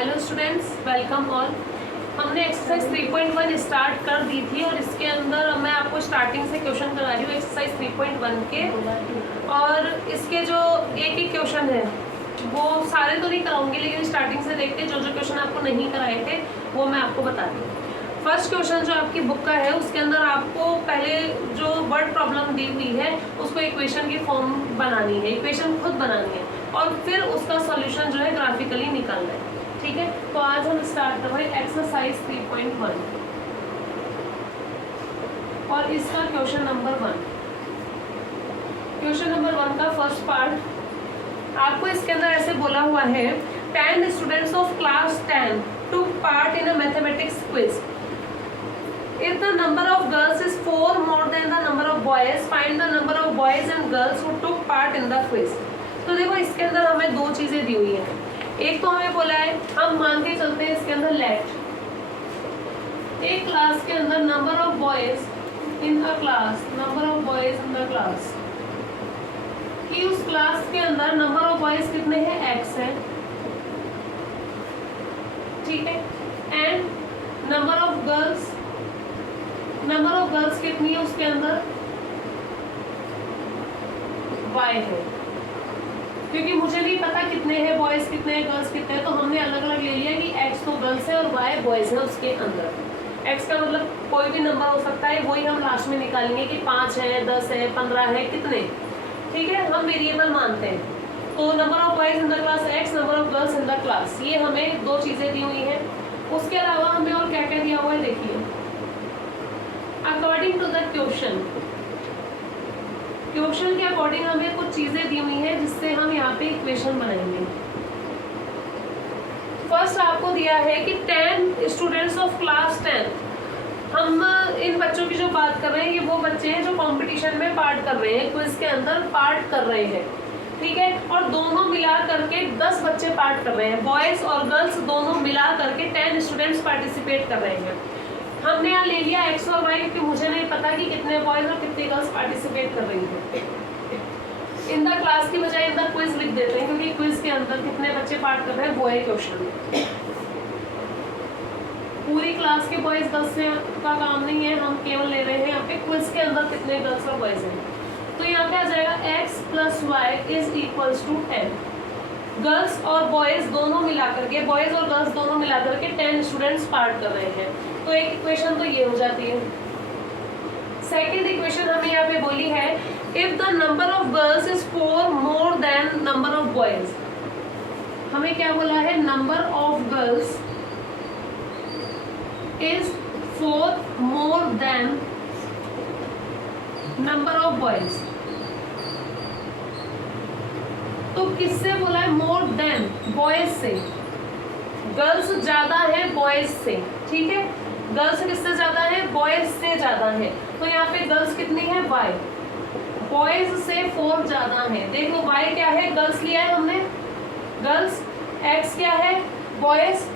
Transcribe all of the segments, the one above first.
Hello students, welcome all. हमने exercise 3.1 start कर दी थी और इसके अंदर मैं आपको स्टार्टिंग से क्वेश्चन करा रही हूँ एक्सरसाइज 3.1 के। और इसके जो एक एक क्वेश्चन है वो सारे तो नहीं कराऊंगी, लेकिन स्टार्टिंग से देखते जो जो क्वेश्चन आपको नहीं कराए थे वो मैं आपको बता दूँ। फर्स्ट क्वेश्चन जो आपकी बुक का है उसके अंदर आपको पहले जो वर्ड प्रॉब्लम दी हुई है उसको इक्वेशन की फॉर्म बनानी है, इक्वेशन खुद बनानी है और फिर उसका सॉल्यूशन जो है ग्राफिकली निकालना है। ठीक है, तो आज हम स्टार्ट कर रहे हैं एक्सरसाइज 3.1 और इसका क्वेश्चन नंबर 1। क्वेश्चन नंबर 1 का फर्स्ट पार्ट आपको इसके अंदर ऐसे बोला हुआ है 10 students of class 10 took part in a mathematics quiz. If the number of girls is 4 more than the number of boys, find the number of boys and girls who took part in the quiz. तो देखो इसके अंदर हमें दो चीजें दी हुई हैं। एक तो हमें बोला है, हम मान के चलते हैं इसके अंदर लेट एक क्लास के अंदर number of boys in the class, number of boys in the class, कि उस क्लास के अंदर नंबर ऑफ बॉयज कितने हैं, x है, ठीक है, एंड नंबर ऑफ गर्ल्स कितनी है उसके अंदर y है। क्योंकि मुझे नहीं पता कितने हैं बॉयज कितने हैं गर्ल्स कितने हैं, तो हमने अलग अलग ले लिया कि x तो गर्ल्स है और y बॉयज है उसके अंदर। x का मतलब कोई भी नंबर हो सकता है, वही हम लास्ट में निकालेंगे कि 5 है, 10 है, 15 है, कितने, ठीक है, हम वेरिएबल मानते हैं। तो number of boys in the class x, number of girls in the class, ये हमें दो चीजें दी हुई हैं। उसके अलावा हमें और क्या क्या दिया हुआ है देखिए, अकॉर्डिंग टू द क्वेश्चन के अकॉर्डिंग हमें कुछ चीजें दी हुई हैं जिससे हम यहाँ पे इक्वेशन बनाएंगे। फर्स्ट आपको दिया है कि 10 स्टूडेंट्स ऑफ क्लास 10, हम इन बच्चों की जो बात कर रहे हैं ये वो बच्चे हैं जो कंपटीशन में पार्ट कर रहे हैं, क्विज के अंदर पार्ट कर रहे हैं, ठीक है, और दोनों मिला करके 10 बच्चे पार्ट कर रहे हैं, बॉयज और गर्ल्स दोनों मिला करके 10 स्टूडेंट्स पार्टिसिपेट कर रहे हैं। हमने यहाँ ले लिया x और y क्योंकि मुझे नहीं पता कि कितने बॉयज और कितने गर्ल्स पार्टिसिपेट कर रही हैं। इन द क्लास की बजाय इन द क्विज लिख देते हैं क्योंकि क्विज के अंदर कितने बच्चे पार्ट कर रहे हैं वो है क्वेश्चन में। पूरी क्लास के बॉयज 10 से का काम नहीं है, हम केवल ले रहे हैं यहाँ पे क्विज के अंदर कितने गर्ल्स और बॉयज हैं। तो यहाँ पे आ जाएगा x + y = 10। गर्ल्स और बॉयज दोनों मिलाकर के, बॉयज और गर्ल्स दोनों मिलाकर के 10 स्टूडेंट्स पार्ट कर रहे हैं। तो एक इक्वेशन तो ये हो जाती है। सेकंड इक्वेशन हमें यहाँ पे बोली है if the number of girls is 4 more than number of boys, हमें क्या बोला है, number of girls is 4 more than number of boys. तो किससे बोला है, मोर देन, बॉयज से, गर्ल्स ज्यादा है बॉयज से, ठीक है, गर्ल्स किससे ज्यादा है, बॉयज से ज्यादा है। तो यहाँ पे गर्ल्स कितनी है, y, बॉयज से 4 ज्यादा है। देखो y क्या है, गर्ल्स लिया है हमने, गर्ल्स, x क्या है, बॉयज,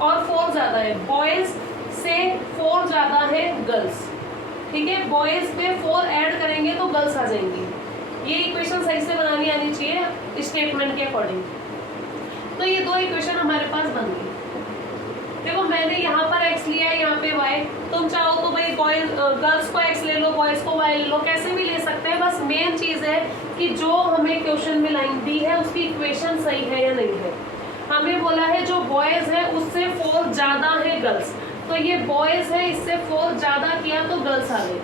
और 4 ज्यादा है, बॉयज से 4 ज्यादा है गर्ल्स, ठीक है, बॉयज पे 4 ऐड करेंगे तो गर्ल्स आ जाएंगी। ये इक्वेशन सही से बनानी आनी चाहिए स्टेटमेंट के अकॉर्डिंग। तो ये दो इक्वेशन हमारे पास बन गई। देखो मैंने यहाँ पर x लिया है, यहाँ पे y, तुम चाहो तो भाई बॉयज गर्ल्स को x ले लो, बॉयज को y ले लो, कैसे भी ले सकते हैं। बस मेन चीज है कि जो हमें क्वेश्चन में लाइन दी है उसकी इक्वेशन सही है या नहीं है। हमें बोला है जो बॉयज है उससे 4 ज्यादा है गर्ल्स, तो ये बॉयज है, इससे 4 ज्यादा किया तो गर्ल्स आ गई,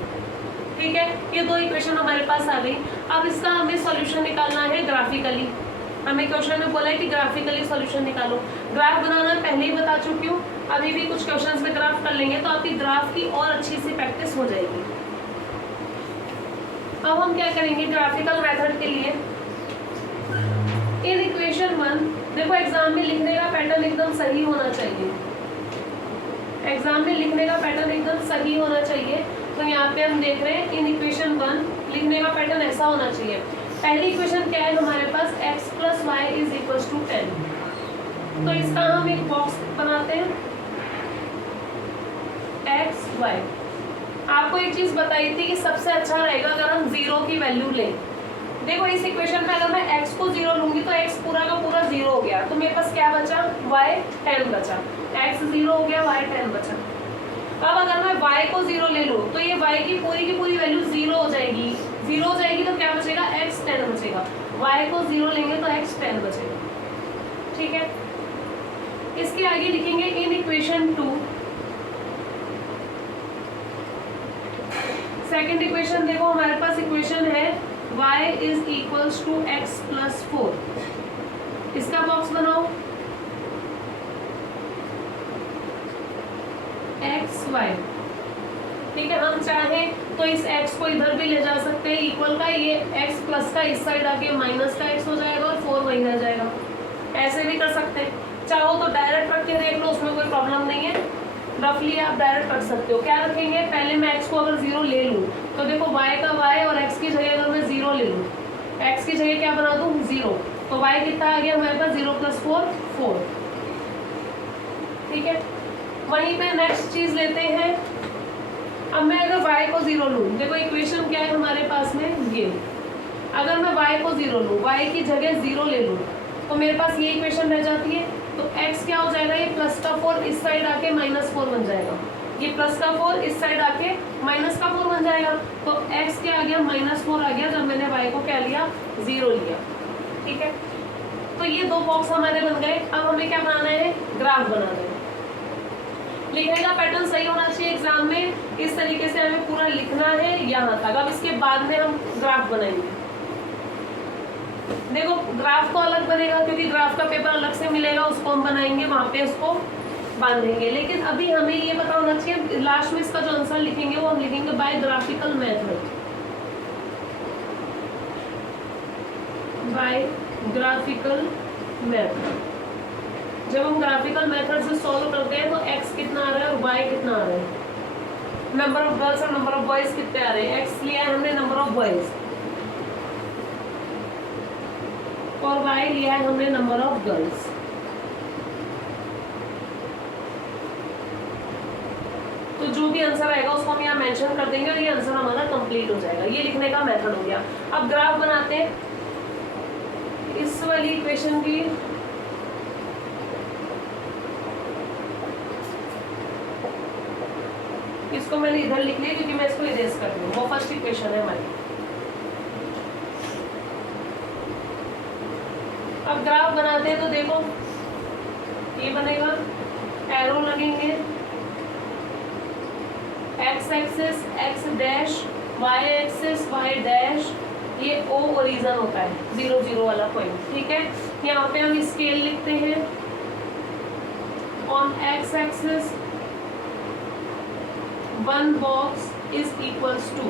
ठीक है। ये दो इक्वेशन हमारे पास आ गई। अब इसका हमें सॉल्यूशन निकालना है ग्राफिकली। हमें क्वेश्चन में बोला है कि ग्राफिकली सॉल्यूशन निकालो। ग्राफ बनाना पहले ही बता चुकी हूँ, अभी भी कुछ क्वेश्चंस में ग्राफ कर लेंगे तो आपकी ग्राफ की और अच्छी सी प्रैक्टिस हो जाएगी। अब हम क्या करेंगे ग्राफिकल मेथड के लिए, इन इक्वेशन 1, देखो एग्जाम में लिखने का पैटर्न एकदम सही होना चाहिए, एग्जाम में लिखने का पैटर्न एकदम सही होना चाहिए। तो यहाँ पे हम देख रहे हैं इन इक्वेशन 1 लिखने का पैटर्न ऐसा होना चाहिए। पहली इक्वेशन क्या है हमारे पास, x + y = 10। तो इसका हम एक बॉक्स बनाते हैं, x y। आपको एक चीज बताई थी कि सबसे अच्छा रहेगा अगर हम 0 की वैल्यू लें। देखो इस इक्वेशन में अगर मैं x को 0 लूंगी तो x पूरा का पूरा 0 हो गया, तो मेरे पास क्या बचा, y 10 बचा, x 0 हो गया, y 10 बचा। अब अगर मैं y को 0 ले लूँ तो ये y की पूरी वैल्यू 0 हो जाएगी, 0 हो जाएगी तो क्या बचेगा, x 10 बचेगा। y को 0 लेंगे तो x 10 बचेगा, ठीक है। इसके आगे लिखेंगे इन इक्वेशन 2, सेकेंड इक्वेशन देखो हमारे पास इक्वेशन है y is equals to x plus 4। इसका बॉक्स बनाओ, एक्स वाई, ठीक है। हम चाहें तो इस x को इधर भी ले जा सकते हैं, इक्वल का ये x प्लस का इस साइड आके माइनस का x हो जाएगा और 4 वहीं रह जाएगा। ऐसे भी कर सकते हैं, चाहो तो डायरेक्ट रख के देख लो, उसमें कोई प्रॉब्लम नहीं है। रफली आप डायरेक्ट रख सकते हो। क्या रखेंगे, पहले मैं x को अगर 0 ले लूँ तो देखो y का y और x की जगह अगर मैं 0 ले लूँ, x की जगह क्या बना दूँ 0, तो y कितना आ गया हमारे पास 0 प्लस 4 4, ठीक है। वहीं पे नेक्स्ट चीज लेते हैं, अब मैं अगर y को 0 लूँ, देखो इक्वेशन क्या है हमारे पास में ये, अगर मैं y को 0 लूँ, y की जगह 0 ले लूँ तो मेरे पास ये इक्वेशन रह जाती है। तो x क्या हो जाएगा, ये प्लस का 4 इस साइड आके माइनस 4 बन जाएगा, ये प्लस का 4 इस साइड आके माइनस का 4 बन जाएगा। तो x क्या आ गया, माइनस 4 आ गया जब मैंने y को क्या लिया 0 लिया, ठीक है। तो ये दो बॉक्स हमारे बन गए। अब हमें क्या बनाना है, ग्राफ बनाना है। लिखने का पैटर्न सही होना चाहिए एग्जाम में, इस तरीके से हमें पूरा लिखना है यहाँ तक। अब इसके बाद में हम ग्राफ बनाएंगे। देखो ग्राफ तो अलग बनेगा क्योंकि ग्राफ का पेपर अलग से मिलेगा, उसको हम बनाएंगे, वहां पे उसको बांधेंगे। लेकिन अभी हमें ये पता होना चाहिए, लास्ट में इसका जो आंसर लिखेंगे वो हम लिखेंगे by graphical method, by graphical method. जब हम ग्राफिकल मेथड से सॉल्व करते हैं तो x कितना आ रहा है और y कितना आ रहा है, नंबर ऑफ गर्ल्स और नंबर ऑफ बॉयज कितने आ रहे हैं। x लिया है हमने नंबर ऑफ बॉयज और y लिया है हमने नंबर ऑफ गर्ल्स। तो जो भी आंसर आएगा उसको हम यहाँ मेंशन कर देंगे और ये आंसर हमारा कंप्लीट हो जाएगा। ये लिखने का मेथड हो गया। अब ग्राफ बनाते हैं इस वाली इक्वेशन की। इसको मैंने इधर लिख लिया क्योंकि मैं इसको इरेज कर दूँ, वो फर्स्ट इक्वेशन है हमारी। अब ग्राफ बनाते हैं तो देखो ये बनेगा, एरो लगेंगे, x axis x dash, y axis y dash, ये ओ ओरिजिन होता है 0 0 वाला पॉइंट, ठीक है। यहाँ पे हम स्केल लिखते हैं, on x axis 1 box is equals to,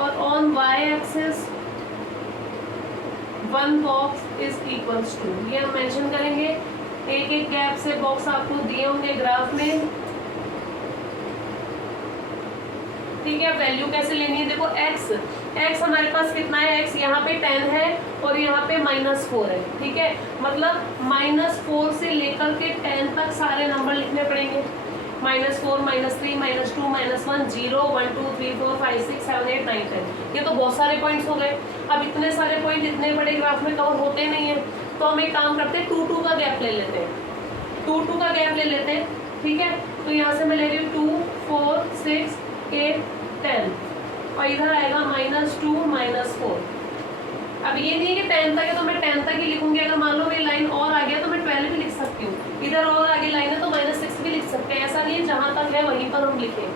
और on y axis 1 box is equals to. ये हम मेंशन करेंगे, एक एक गैप से बॉक्स आपको दिए होंगे ग्राफ में, ठीक है। वैल्यू कैसे लेनी है, देखो x हमारे पास कितना है, x यहाँ पे 10 है और यहाँ पे -4 है, ठीक है। मतलब -4 से लेकर के 10 तक सारे नंबर लिखने पड़ेंगे, -4 -3 -2 -1 0 1 2 3 4 5 6 7 8 9 10। ये तो बहुत सारे पॉइंट्स हो गए। अब इतने सारे पॉइंट इतने बड़े ग्राफ में कवर होते नहीं है, तो हम एक काम करते हैं 2 2 का गैप ले लेते हैं, 2 2 का गैप ले लेते हैं, ठीक है। तो यहाँ से मैं ले रही हूँ 2 4 6 8 10 और इधर आएगा -2 -4। अब ये नहीं है कि 10 तक है तो मैं 10 तक ही लिखूंगी, अगर मान लो मेरी लाइन और आ गया तो मैं 12 भी लिख सकती हूँ, इधर और आगे लाइन है तो -6 भी लिख सकते हैं। ऐसा नहीं है, जहाँ तक है वहीं पर हम लिखें,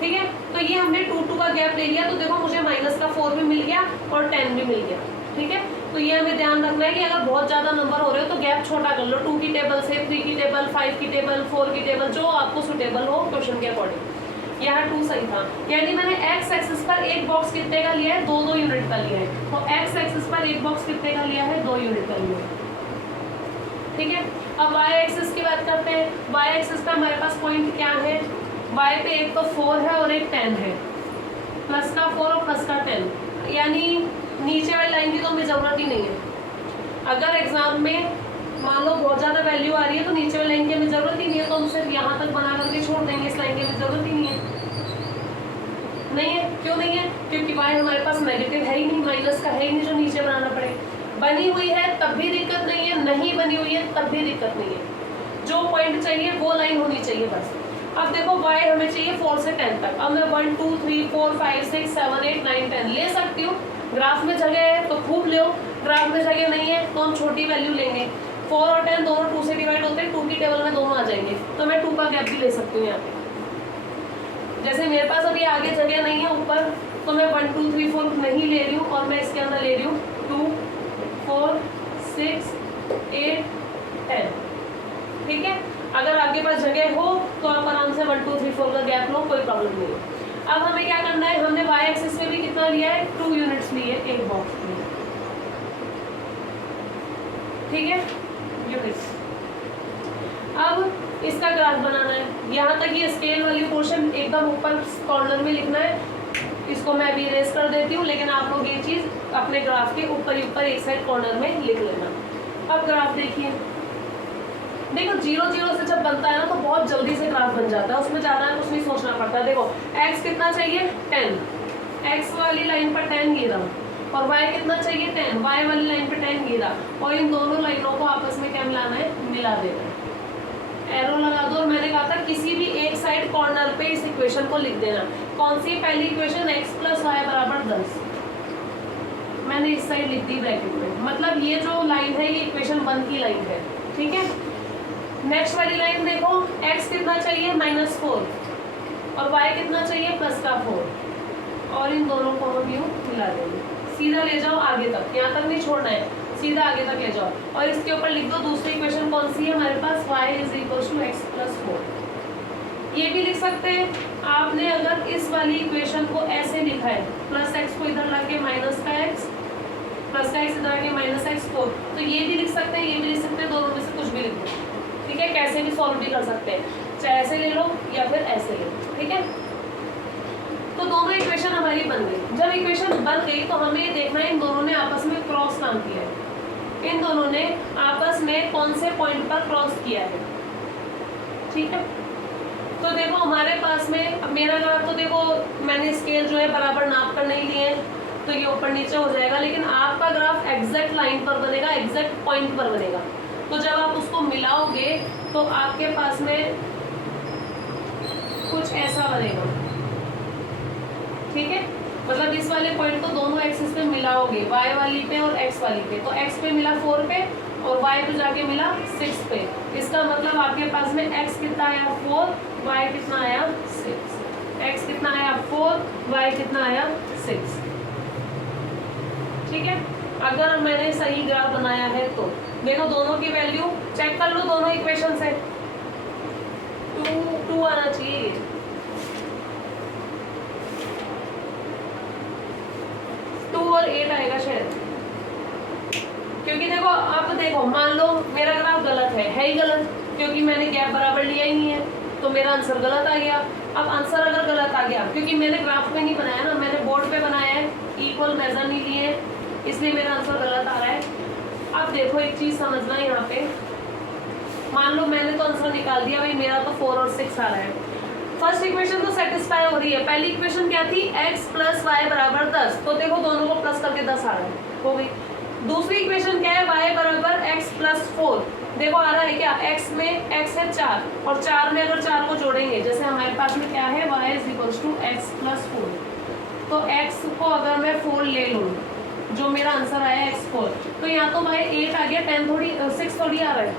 ठीक है। तो ये हमने 2 2 का गैप ले लिया, तो देखो मुझे -4 भी मिल गया और 10 भी मिल गया, ठीक है। तो ये हमें ध्यान रखना है कि अगर बहुत ज़्यादा नंबर हो रहे हो तो गैप छोटा कर लो, 2 की टेबल से 3 की टेबल 5 की टेबल 4 की टेबल, जो आपको सुटेबल हो क्वेश्चन के अकॉर्डिंग। यहाँ 2 सही था, यानी मैंने x एक्सिस पर एक बॉक्स कितने का लिया है, 2 यूनिट का लिया है। तो x एक्सिस पर एक बॉक्स कितने का लिया है, 2 यूनिट का लिया है, ठीक है। अब y एक्सिस की बात करते हैं। y एक्सिस पर हमारे पास पॉइंट क्या है, y पे एक तो 4 है और एक 10 है, प्लस का 4 और प्लस का 10, यानी नीचे वाली लाइन की तो हमें ज़रूरत ही नहीं है। अगर एग्जाम में मान लो बहुत ज़्यादा वैल्यू आ रही है तो नीचे वाली लाइन की हमें ज़रूरत ही नहीं है, तो हम सिर्फ यहाँ तक बना करके छोड़ देंगे, इस लाइन की हमें ज़रूरत ही नहीं है। नहीं है, क्यों नहीं है, क्योंकि y हमारे पास नेगेटिव है ही नहीं, माइनस का है ही नहीं जो नीचे बनाना पड़े। बनी हुई है तब भी दिक्कत नहीं है, नहीं बनी हुई है तब भी दिक्कत नहीं है, जो पॉइंट चाहिए वो लाइन होनी चाहिए बस। अब देखो y हमें चाहिए 4 से 10 तक। अब मैं 1 2 3 4 5 6 7 8 9 10 ले सकती हूँ। ग्राफ में जगह है तो खूब लो, ग्राफ में जगह नहीं है तो हम छोटी वैल्यू लेंगे। 4 और 10 दोनों 2 से डिवाइड होते हैं, 2 की टेबल में दोनों आ जाएंगे, तो मैं 2 का गैप भी ले सकती हूँ यहाँ पे। जैसे मेरे पास अभी आगे जगह नहीं है ऊपर, तो मैं 1 2 3 4 नहीं ले रही हूँ और मैं इसके अंदर ले रही हूँ 2 4 6 8 10। ठीक है, अगर आपके पास जगह हो तो आप आराम से 1 2 3 4 का गैप लो, कोई प्रॉब्लम नहीं है। अब हमें क्या करना है, हमने y एक्सिस में भी कितना लिया है, 2 यूनिट्स लिए एक बॉक्स में। ठीक है, यूनिट्स। अब इसका ग्राफ बनाना है। यहाँ तक ये स्केल वाली पोर्शन एकदम ऊपर कॉर्नर में लिखना है, इसको मैं अभी इरेज कर देती हूँ, लेकिन आप लोग ये चीज़ अपने ग्राफ के ऊपर ही ऊपर एक साइड कॉर्नर में लिख लेना। अब ग्राफ देखिए, देखो 0 0 से जब बनता है ना तो बहुत जल्दी से ग्राफ बन जाता है, उसमें ज़्यादा कुछ नहीं सोचना पड़ता। देखो x कितना चाहिए 10, x वाली लाइन पर 10 गिरा, और y कितना चाहिए 10, y वाली लाइन पर 10 गिरा, और इन दोनों लाइनों को आपस में क्या मिलाना है, मिला देना है। एरो लगा दो, और मैंने कहा था किसी भी एक साइड कॉर्नर पे इस इक्वेशन को लिख देना। कौन सी पहली इक्वेशन, x + y = 10, मैंने इस साइड लिख दी ब्रैकेट में, मतलब ये जो लाइन है ये इक्वेशन 1 की लाइन है। ठीक है, नेक्स्ट वाली लाइन देखो, x कितना चाहिए -4 और y कितना चाहिए +4, और इन दोनों को हम यूँ मिला देंगे। सीधा ले जाओ आगे तक, यहाँ तक नहीं छोड़ना है, सीधा आगे तक ले जाओ, और इसके ऊपर लिख दो दूसरी इक्वेशन कौन सी है हमारे पास, y = x + 4। ये भी लिख सकते हैं आपने, अगर इस वाली इक्वेशन को ऐसे लिखा है, +x को इधर लाके -x, +x इधर आके -x4, तो ये भी लिख सकते हैं, ये भी लिख सकते हैं, दोनों में से कुछ भी लिख दो। ठीक है, कैसे भी सॉल्व भी कर सकते हैं, चाहे ऐसे ले लो या फिर ऐसे ले लो। ठीक है, तो दोनों इक्वेशन हमारी बन गई। जब इक्वेशन बन गई तो हमें ये देखना है इन दोनों ने आपस में क्रॉस काम किया है, इन दोनों ने आपस में कौन से पॉइंट पर क्रॉस किया है। ठीक है, तो देखो हमारे पास में, अब मेरा ग्राफ तो देखो मैंने स्केल जो है बराबर नाप कर नहीं लिए हैं, तो ये ऊपर नीचे हो जाएगा, लेकिन आपका ग्राफ एग्जैक्ट लाइन पर बनेगा, एग्जैक्ट पॉइंट पर बनेगा। तो जब आप उसको मिलाओगे तो आपके पास में कुछ ऐसा बनेगा। ठीक है, मतलब इस वाले पॉइंट को दोनों एक्सिस पे मिलाओगे, y वाली पे और x वाली पे, तो x पे मिला 4 पे और y पे जाके मिला 6 पे। इसका मतलब आपके पास में x कितना आया 4, y कितना आया 6, x कितना आया 4, y कितना आया 6। ठीक है, अगर मैंने सही ग्राफ बनाया है तो देखो दोनों की वैल्यू चेक कर लो, दोनों इक्वेशन से 2 आना चाहिए। 2 और 8 आएगा शायद, क्योंकि देखो अब देखो मान लो मेरा ग्राफ गलत है ही गलत, क्योंकि मैंने गैप बराबर लिया ही नहीं है, तो मेरा आंसर गलत आ गया। अब आंसर अगर गलत आ गया, क्योंकि मैंने ग्राफ में नहीं बनाया ना, मैंने बोर्ड पे बनाया है, इक्वल मेजर नहीं लिए, इसलिए मेरा आंसर गलत आ रहा है। अब देखो एक चीज़ समझना है यहाँ पे, मान लो मैंने तो आंसर निकाल दिया भाई, मेरा तो 4 और 6 आ रहा है। फर्स्ट इक्वेशन तो सेटिस्फाई हो रही है। पहली इक्वेशन क्या थी, x + y = 10, तो देखो दोनों को प्लस करके 10 आ रहा है, हो गई। दूसरी इक्वेशन क्या है, y = x + 4, देखो आ रहा है क्या, x में x है 4, और 4 में अगर 4 को जोड़ेंगे, जैसे हमारे पास में क्या है, y = x + 4, तो x को अगर मैं 4 ले लूँ, जो मेरा आंसर आया x4, तो यहाँ तो भाई 8 आ गया, 10 थोड़ी 6 थोड़ी आ रहा है।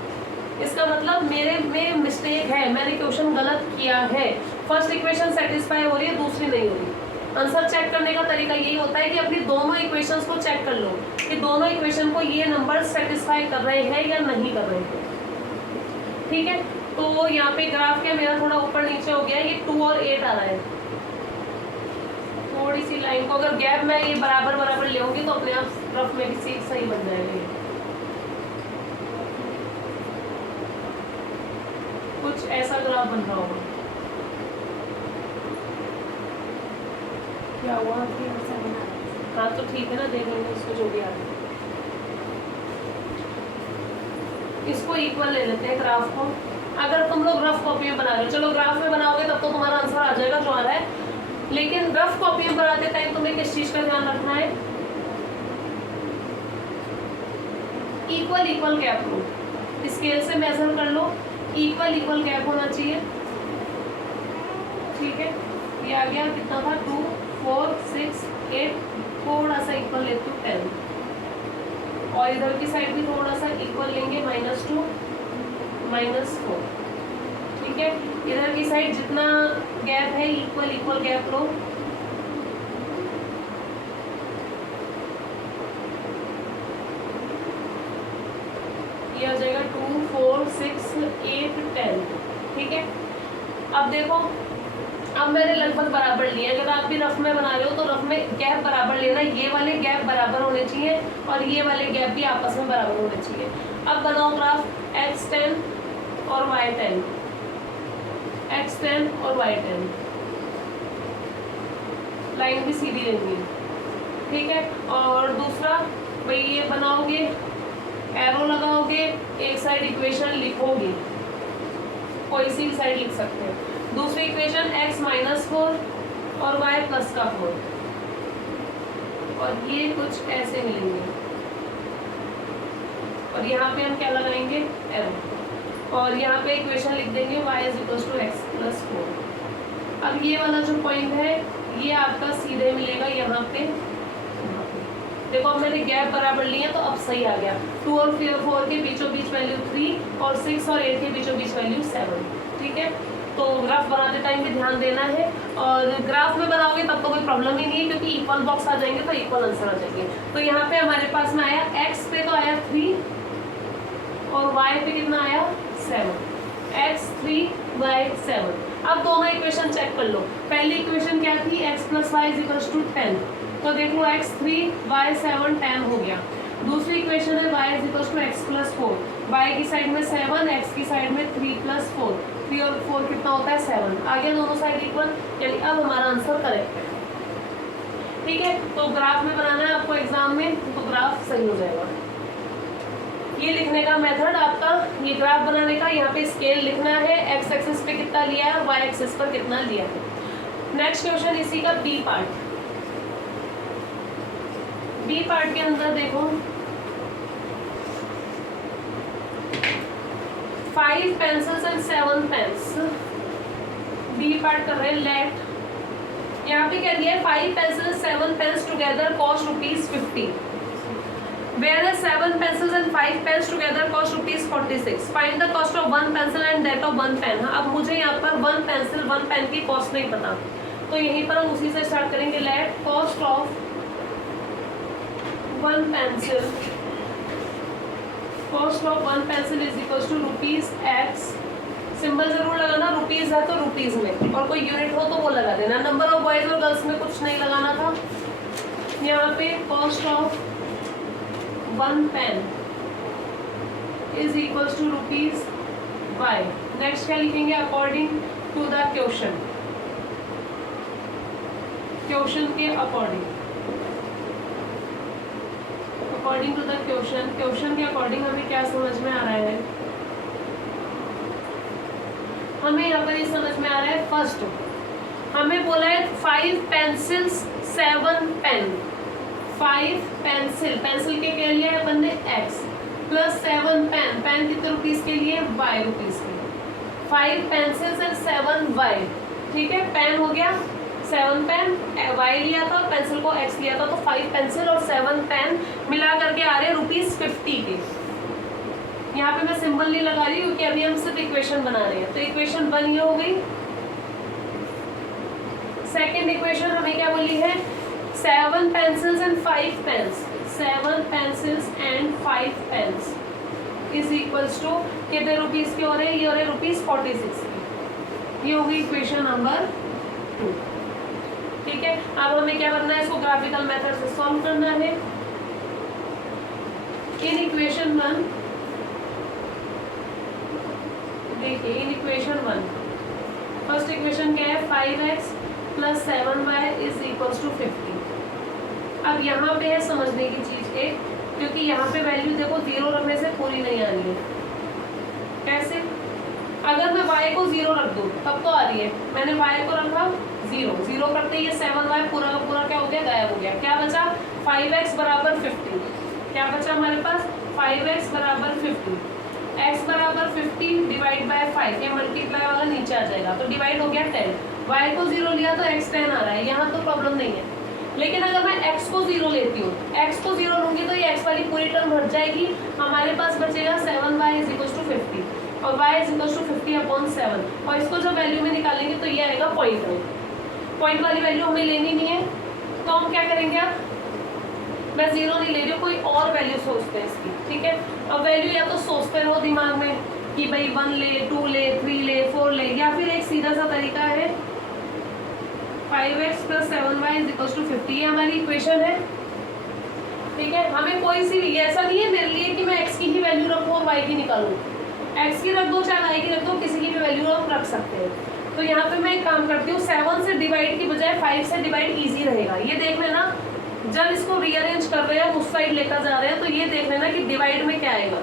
इसका मतलब मेरे में मिस्टेक है, मैंने क्वेश्चन गलत किया है। फर्स्ट इक्वेशन सेटिस्फाई हो रही है, दूसरी नहीं हो रही। आंसर चेक करने का तरीका यही होता है कि अपनी दोनों इक्वेशंस को चेक कर लो कि दोनों इक्वेशन को ये नंबर सेटिस्फाई कर रहे हैं या नहीं कर रहे हैं। ठीक है, तो यहाँ पे ग्राफ क्या मेरा थोड़ा ऊपर नीचे हो गया है, ये 2 और 8 आ रहा है। थोड़ी सी लाइन को अगर गैप मैं ये बराबर ले आऊंगी तो अपने आप रफ में भी सही बन जाएगा। कुछ ऐसा ग्राफ बन रहा होगा। क्या हुआ, हाँ तो ठीक है ना, देख लेंगे इसको जो भी आ रहा है। इसको इक्वल ले लेते हैं ग्राफ को। अगर तुम लोग रफ कॉपी में बना रहे हो, चलो ग्राफ में बनाओगे तब तो तुम्हारा आंसर आ जाएगा जो आ रहा है, लेकिन रफ कॉपी में बनाते टाइम तुम्हें किस चीज़ का ध्यान रखना है, इक्वल इक्वल गैप लो, स्केल से मेजर कर लो, इक्वल इक्वल गैप होना चाहिए, ठीक है। ये आ गया कितना था 2 4 6 8, थोड़ा सा इक्वल लेती हूँ 10, और इधर की साइड भी थोड़ा सा इक्वल लेंगे -2 -4, ठीक है। इधर की साइड जितना गैप है इक्वल इक्वल गैप लो, ये आ जाएगा 2 4 6 8 10, ठीक है। अब देखो, अब मैंने लगभग बराबर लिया, अगर आप भी रफ में बना रहे हो तो रफ में गैप बराबर लेना, ये वाले गैप बराबर होने चाहिए और ये वाले गैप भी आपस में बराबर होने चाहिए। अब बनाओ ग्राफ x10 और y10, x10 और y10, लाइन भी सीधी लेंगी, ठीक है। और दूसरा भाई ये बनाओगे, एरो लगाओगे, एक साइड इक्वेशन लिखोगे, कोई सी भी साइड लिख सकते हैं। दूसरी इक्वेशन x -4 और y +4, और ये कुछ ऐसे मिलेंगे, और यहाँ पे हम क्या लगाएंगे, एरो, और यहाँ पे इक्वेशन लिख देंगे y = x + 4। अब ये वाला जो पॉइंट है ये आपका सीधे मिलेगा यहाँ पे, देखो अब मैंने गैप बराबर लिया तो अब सही आ गया। 2 और 4 के बीचों बीच वैल्यू 3 और 6 और 8 के बीचों बीच वैल्यू 7, ठीक है। तो ग्राफ बनाते टाइम भी ध्यान देना है, और ग्राफ में बनाओगे तब तो कोई प्रॉब्लम ही नहीं है क्योंकि इक्वल बॉक्स आ जाएंगे तो इक्वल आंसर आ जाएंगे। तो यहाँ पे हमारे पास में आया x पे तो आया 3 और y पे कितना आया 7, x 3 y 7। अब दोनों इक्वेशन चेक कर लो। पहली इक्वेशन क्या थी, x + y = 10, तो देख लो x 3 y 7 10 हो गया। दूसरी इक्वेशन है y = x + 4, y की साइड में 7, x की साइड में 3 + 4, 3 और 4 कितना होता है 7, आ गया दोनों साइड इक्वल, यानी अब हमारा आंसर करेक्ट है, ठीक है। तो ग्राफ में बनाना है आपको एग्जाम में, तो ग्राफ सही हो जाएगा। ये लिखने का मेथड आपका, ये ग्राफ बनाने का, यहाँ पे स्केल लिखना है, x एक्सिस पे कितना लिया है, y एक्सिस पर कितना लिया है। नेक्स्ट क्वेश्चन इसी का बी पार्ट। बी पार्ट के अंदर देखो 5 pencils and 7 pens, B part कर रहे हैं। लेट यहाँ पे क्या दिया है, 5 pencils 7 pens together cost ₹50, whereas 7 pencils and 5 pens together cost ₹46। find the cost of 1 pencil and that of 1 pen। अब मुझे यहाँ पर 1 pencil 1 pen की कॉस्ट नहीं पता, तो यहीं पर हम उसी से स्टार्ट करेंगे। Let cost of 1 pencil, cost of 1 pencil = ₹x, symbol जरूर लगाना, रुपीज है तो रुपीज में, और कोई यूनिट हो तो वो लगा देना। नंबर ऑफ बॉयज और गर्ल्स में कुछ नहीं लगाना था। यहाँ पे cost of 1 pen = ₹y। Next क्या लिखेंगे, according to the question, question के according, according to the question, question के अकॉर्डिंग हमें क्या समझ में आ रहा है, हमें यहाँ पर ये समझ में आ रहा है। फर्स्ट हमें बोला है 5 pencils 7 pen, 5 pencil, पेंसिल के लिए अपन ने x + 7 pen, पेन कितने रुपीस के लिए, y रुपीस के लिए। 5 pencils and 7 y, ठीक है। पेन हो गया 7 पेन, y लिया था, पेंसिल को x लिया था, तो 5 पेंसिल और 7 पेन मिला करके आ रहे हैं ₹50 के। यहाँ पे मैं सिंबल नहीं लगा रही क्योंकि अभी हम सिर्फ इक्वेशन बना रहे हैं। तो इक्वेशन 1 ये हो गई। सेकेंड इक्वेशन हमें क्या बोली है, 7 pencils and 5 pens, 7 pencils and 5 pens = कितने रुपीस के हो रहे हैं, ये हो रहे ₹46 के। ये होगी इक्वेशन नंबर 2, ठीक है। अब हमें क्या करना है, इसको ग्राफिकल मेथड से सॉल्व करना है। इन इक्वेशन 1 देखिए, इन इक्वेशन 1 फर्स्ट इक्वेशन क्या है, 5x + 7y = 50। अब यहाँ पे है समझने की चीज एक, क्योंकि यहाँ पे वैल्यू देखो 0 रखने से पूरी नहीं आ रही है। कैसे, अगर मैं y को 0 रख दूँ तब तो आ रही है, मैंने y को रखा 0 करते ही ये 7y पूरा का पूरा क्या हो गया, गायब हो गया। क्या बचा, 5x = 50, क्या बचा हमारे पास 5x बराबर 50, x बराबर 50 डिवाइड बाय 5, ये मल्टीप्लाई वाला नीचे आ जाएगा तो डिवाइड हो गया 10। y को 0 लिया तो x 10 आ रहा है, यहाँ तो प्रॉब्लम नहीं है। लेकिन अगर मैं x को 0 लेती हूँ, x को 0 लूंगी तो ये x वाली पूरी टर्म हट जाएगी, हमारे पास बचेगा 7y इज इक्वल टू 50 और y इज इक्वल टू 50/7 और इसको जब वैल्यू में निकालेंगे तो ये आएगा पॉइंट में। पॉइंट वाली वैल्यू हमें लेनी नहीं है तो हम क्या करेंगे, अब मैं 0 नहीं ले रही हूँ, कोई और वैल्यू सोचते हैं इसकी, ठीक है। अब वैल्यू या तो सोचते रहो दिमाग में कि भाई 1 ले, 2 ले, 3 ले, 4 ले, या फिर एक सीधा सा तरीका है 5x + 7y = 50, ये हमारी इक्वेशन है, ठीक है। हमें कोई सी भी, ऐसा नहीं है मेरे लिए कि मैं x की ही वैल्यू रखूँ और y की निकालूँ, x की रख दो चाहे y की रख दो, किसी की भी वैल्यू आप रख सकते हैं। तो यहाँ पे मैं एक काम करती हूँ, 7 से डिवाइड की बजाय 5 से डिवाइड ईजी रहेगा। ये देख लेना जब इसको रीअरेंज कर रहे हैं, उस साइड लेकर जा रहे हैं, तो ये देख लेना कि डिवाइड में क्या आएगा।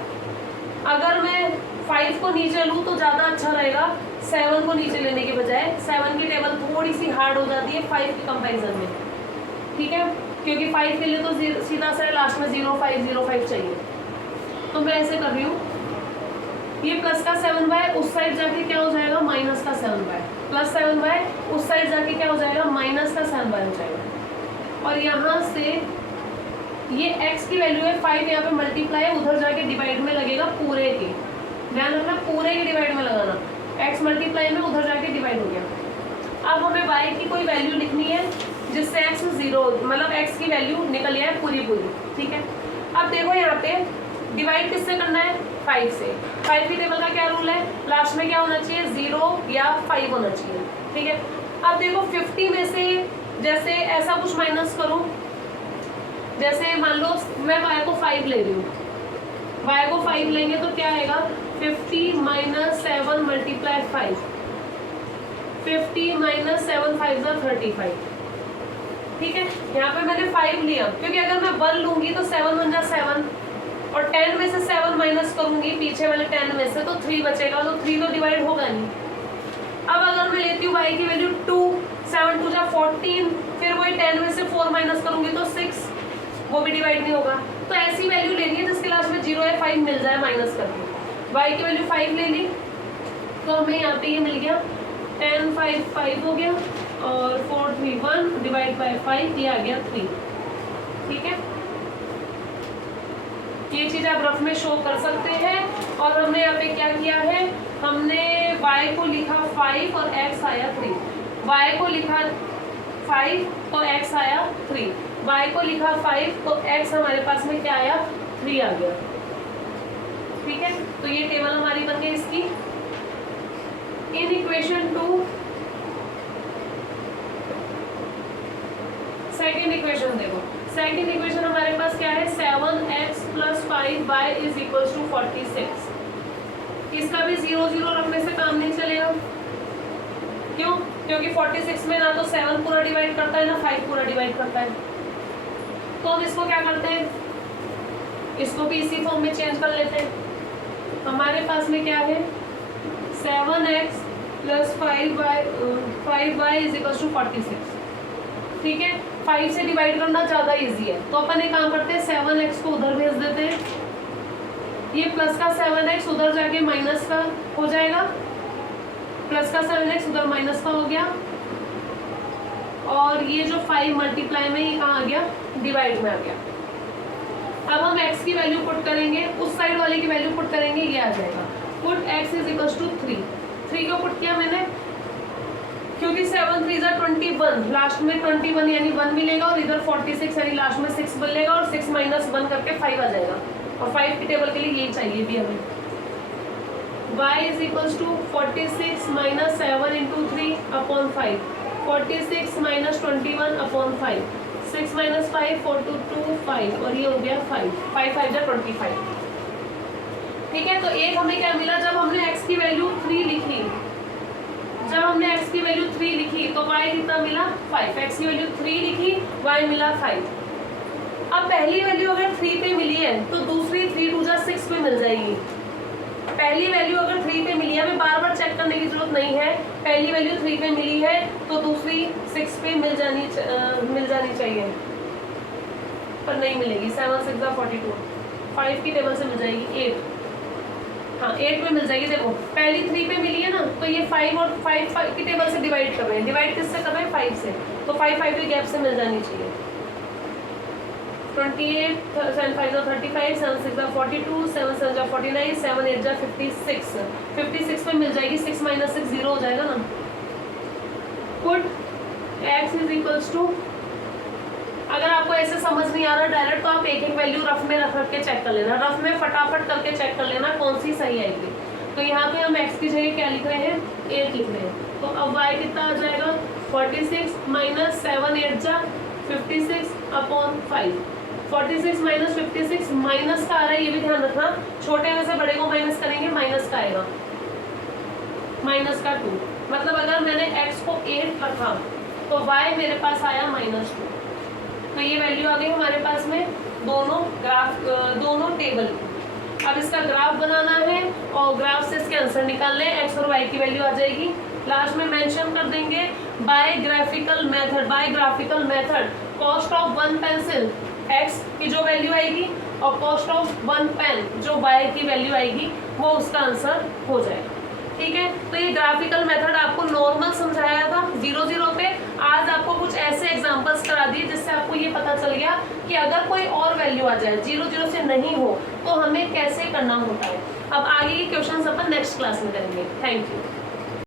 अगर मैं 5 को नीचे लूँ तो ज़्यादा अच्छा रहेगा 7 को नीचे लेने के बजाय। 7 की टेबल थोड़ी सी हार्ड हो जाती है 5 के कंपैरिजन में, ठीक है, क्योंकि 5 के लिए तो सीधा सा लास्ट में 0505 चाहिए। तो मैं ऐसे कर रही हूँ, ये प्लस का 7y उस साइड जाके क्या हो जाएगा, माइनस का 7y, प्लस 7y उस साइड जाके क्या हो जाएगा, माइनस का 7y हो जाएगा। और यहाँ से ये x की वैल्यू है 5, यहाँ पे मल्टीप्लाई है, उधर जाके डिवाइड में लगेगा पूरे के, ध्यान रखना पूरे के डिवाइड में लगाना, x मल्टीप्लाई में उधर जाके डिवाइड हो गया। अब हमें y की कोई वैल्यू लिखनी है जिससे x 0, मतलब x की वैल्यू निकल आए पूरी, ठीक है। अब देखो यहाँ पे डिवाइड किससे करना है, 5 से। 5 की टेबल का क्या रूल है, लास्ट में क्या होना चाहिए, 0 या 5 होना चाहिए, ठीक है। अब देखो 50 में से जैसे ऐसा कुछ माइनस करूं, जैसे मान लो मैं y को 5 ले रही हूँ, y को 5 लेंगे तो क्या आएगा, 50 - 7 × 5, 50 - 7 5 = 35, ठीक है। यहाँ पे मैंने 5 लिया, क्योंकि अगर मैं 1 लूंगी तो 7 × 1 = 7 और 10 में से 7 माइनस करूंगी पीछे वाले 10 में से, तो 3 बचेगा, तो 3 तो डिवाइड होगा नहीं। अब अगर मैं लेती हूँ y की वैल्यू 2, 7 × 2 = 14, फिर वही 10 में से 4 माइनस करूंगी तो 6, वो भी डिवाइड नहीं होगा। तो ऐसी वैल्यू लेनी है जिसके लास्ट में 0 या 5 मिल जाए माइनस करके। y की वैल्यू 5 ले ली तो हमें यहाँ पे ये मिल गया 10 5 5 हो गया और 4 3 1 डिवाइड बाय 5, ये आ गया 3, ठीक है। ये चीज आप रफ में शो कर सकते हैं। और हमने यहाँ पे क्या किया है, हमने y को लिखा 5 और x आया 3, y को लिखा 5 तो x आया 3, y को लिखा 5 तो x हमारे पास में क्या आया, 3 आ गया, ठीक है। तो ये टेबल हमारी बन गई इसकी। इन इक्वेशन 2 सेकेंड इक्वेशन देखो, सेकेंड इक्वेशन हमारे पास क्या है, 7x + 5y = 46। इसका भी 0 0 रखने से काम नहीं चलेगा, क्यों, क्योंकि 46 में ना तो 7 पूरा डिवाइड करता है ना 5 पूरा डिवाइड करता है। तो हम इसको क्या करते हैं, इसको भी इसी फॉर्म में चेंज कर लेते हैं। हमारे पास में क्या है, 7x + 5y = 46, ठीक है। 5 से डिवाइड करना ज़्यादा इजी है, तो अपन एक काम करते हैं, 7x को उधर भेज देते हैं, ये प्लस का 7x उधर जाके माइनस का हो जाएगा, प्लस का 7x उधर माइनस का हो गया, और ये जो 5 मल्टीप्लाई में ये कहाँ आ गया, डिवाइड में आ गया। अब हम x की वैल्यू पुट करेंगे, उस साइड वाले की वैल्यू पुट करेंगे, ये आ जाएगा पुट x = 3। 3 को पुट किया मैंने, क्योंकि 7 3 = 21, लास्ट में 21 यानी 1 मिलेगा, और इधर 46 यानी लास्ट में 6 मिलेगा, और 6 - 1 करके 5 आ जाएगा, और 5 की टेबल के लिए यही चाहिए भी हमें। y = 46 - 7 × 3/5, 46 - 21/5, 6 - 5 4 2 2 5, और ये हो गया 5 5 5 = 25, ठीक है। तो एक हमें क्या मिला, जब हमने x की वैल्यू 3 लिखी, जब हमने x की वैल्यू 3 लिखी तो y कितना मिला, 5, x की वैल्यू 3 लिखी, y मिला 5। अब पहली वैल्यू अगर 3 पे मिली है तो दूसरी 3 2 = 6 पे मिल जाएगी। पहली वैल्यू अगर 3 पे मिली है, हमें बार बार चेक करने की जरूरत नहीं है, पहली वैल्यू 3 पे मिली है तो दूसरी 6 पे मिल जानी चाहिए, पर नहीं मिलेगी। 7 6 = 42, 5 की टेबल से मिल जाएगी 8, हाँ 8 में मिल जाएगी। देखो पहली 3 पे मिली है ना, तो ये 5 और 5 की टेबल से डिवाइड कर रहे हैं। डिवाइड किससे कर रहे हैं? 5 से, तो 5 5 के गैप से मिल जानी चाहिए। 28, 7 5 35, 7 6 42, 7 7 49, 7 8 56, 56 में मिल जाएगी। 6 - 6 0 हो जाएगा ना। Put x is equals to, अगर आपको ऐसे समझ नहीं आ रहा डायरेक्ट, तो आप एक एक वैल्यू रफ में रख के चेक कर लेना। रफ में फटाफट करके चेक कर लेना कौन सी सही आएगी। तो यहाँ पे हम x की जगह क्या लिख रहे हैं? 8 लिख रहे हैं। तो अब y कितना आ जाएगा? 46 - 7 8 56 अपॉन 5। 46 - 56 माइनस का आ रहा है, ये भी ध्यान रखना। छोटे में से बड़े को माइनस करेंगे, माइनस का आएगा, माइनस का 2। मतलब अगर मैंने x को 8 रखा तो y मेरे पास आया -2। तो ये वैल्यू आ गई हमारे पास में दोनों ग्राफ, दोनों टेबल। अब इसका ग्राफ बनाना है और ग्राफ से इसके आंसर निकालने हैं। एक्स और वाई की वैल्यू आ जाएगी। लास्ट में मेंशन कर देंगे by graphical method. By graphical method cost of 1 pencil x की जो वैल्यू आएगी और कॉस्ट ऑफ 1 पेन जो वाई की वैल्यू आएगी, वो उसका आंसर हो जाएगा। ठीक है, तो ये ग्राफिकल मेथड आपको नॉर्मल समझाया था 0 0 पे। आज आपको कुछ ऐसे एग्जांपल्स करा दिए जिससे आपको ये पता चल गया कि अगर कोई और वैल्यू आ जाए 0 0 से नहीं हो तो हमें कैसे करना होता है। अब आगे के क्वेश्चंस अपन नेक्स्ट क्लास में करेंगे। Thank you.